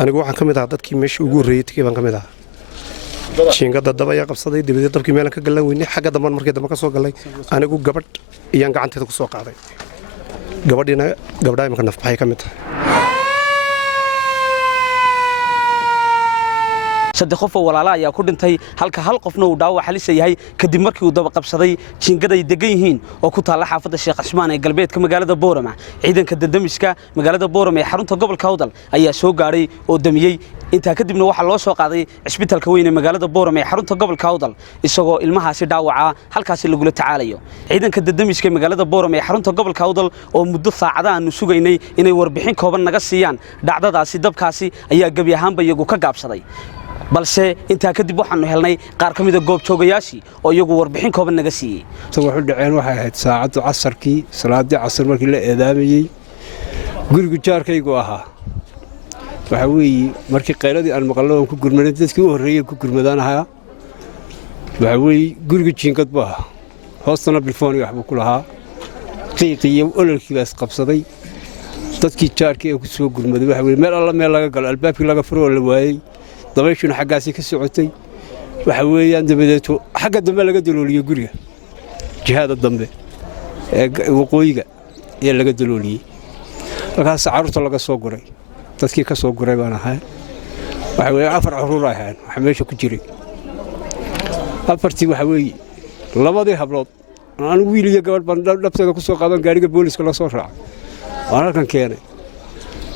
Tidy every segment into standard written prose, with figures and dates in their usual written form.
anigu waxaan ka mid ahaa dadkii meesha ugu horreeyay tigay baan ka mid ahaa jiingada dab ayaa qabsaday dibadii dabkii meelan ka galan weynay xagga damban markii dambe ka soo galay anigu gabadh iyaan gacanteeda ku soo qaaday gabadhiina gabdhaha imika nafbaxay ka mid tahay saddex qof oo walaalo ayaa ku dhintay halka hal qofna uu dhaawac halis yahay kadib markii uu daba qabsaday jiingada ay degan yihiin oo ku taala xaafadda Sheekh Cismaan ee galbeedka magaalada Boorama ciidanka dadamiska magaalada Boorama ee xarunta gobolka Awdal ayaa soo gaaray oo damiyay inta kadibna waxa loo soo qaaday isbitaalka weyn ee magaalada Boorama ee xarunta gobolka Awdal isagoo ilmahaasi dhaawaca halkaas lagu la tacaalayo ciidanka dadamiska magaalada Boorama ee xarunta gobolka Awdal oo muddo saacada aanu sugaynay inay warbixin kooban naga siiyaan dhacdadaasi dabkaasi ayaa gabi ahaanba iyagu ka gaabsaday balse inta kadib waxaanu helnay qaar kamid ah goob joogayaashii oo iyagu warbixin kooban naga siiyay wuxuu dhaceen waxay ahayd saacadu casarkii salaadii casar markii la eedaamayay guriga jaarkaygu ahaa waxa weeye markii qayladii aan maqalno ku gurmanay dadkii u horeeyay ku gurmadaan ahaa waxa weeye guriga jiingad baa hoostana bilfoon waxba ku lahaa qiiqiyo ololkiibaas qabsaday dadkii jaarkii ku soo gurmaday waxa weeye meel alla meel laga galo albaabkii laga furo la waayay dabayshuna xaggaasi ka socotay waxa weeyaan dabadeeto xagga dambe laga dalooliyay guriga jihada dambe ee waqooyiga ee laga dalooliyay halkaas carruurta laga soo guray dadkii ka soo guray baan ahay waxa weeye afar carruur ahaan waxa meesha ku jiray afartii waxa weeye labadii hablood aan wiil iyo gabadh baan dhabteeda ku soo qaadan gaariga booliska la soo raacay waan halkan keenay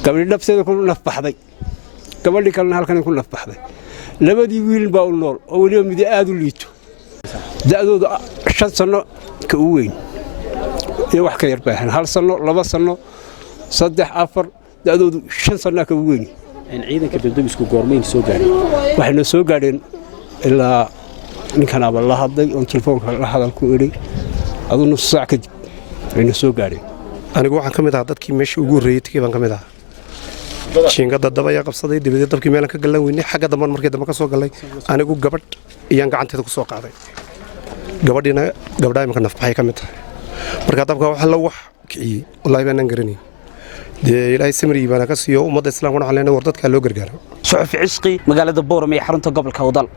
gabadhi dhabteeda ku nafbaxday gabadhii kalena halkan ku nafbaxday labadii wiil baa u nool oo waliba mid aad u liito da'dooda 5 sano ka u weyn iyo wax ka yar baahan 1 sano 2 sano 3 4 da'doodu 5 sano ka u weyn in ciidanka dadamisku goormeyn soo gaaray waxayna soo gaareen ilaa ninkan aba la hadlay oo telefoonka la hadal ku iri aduu nus saac kadib ayna soo gaareen anigu waxaan ka mid ahaa dadkii meesha ugu horreeyay tigay baan ka mid ahaa jiingada dab ayaa qabsaday dibadii dabkii meelan ka galan weynay xagga damban markii dambe ka soo galay anigu gabadh iyaan gacanteeda ku soo qaaday gabadhiina gabdhaha imika nafbaxay ka mid tahay marka dabka waxa la wax kiciyay wallahi baan garanay ilaahay samri baan ka siiyo ummadda islaamka waxaan leenahay war dadka loo gargaaro suxuf cisqi magaalada Boorama ee xarunta gobolka Awdal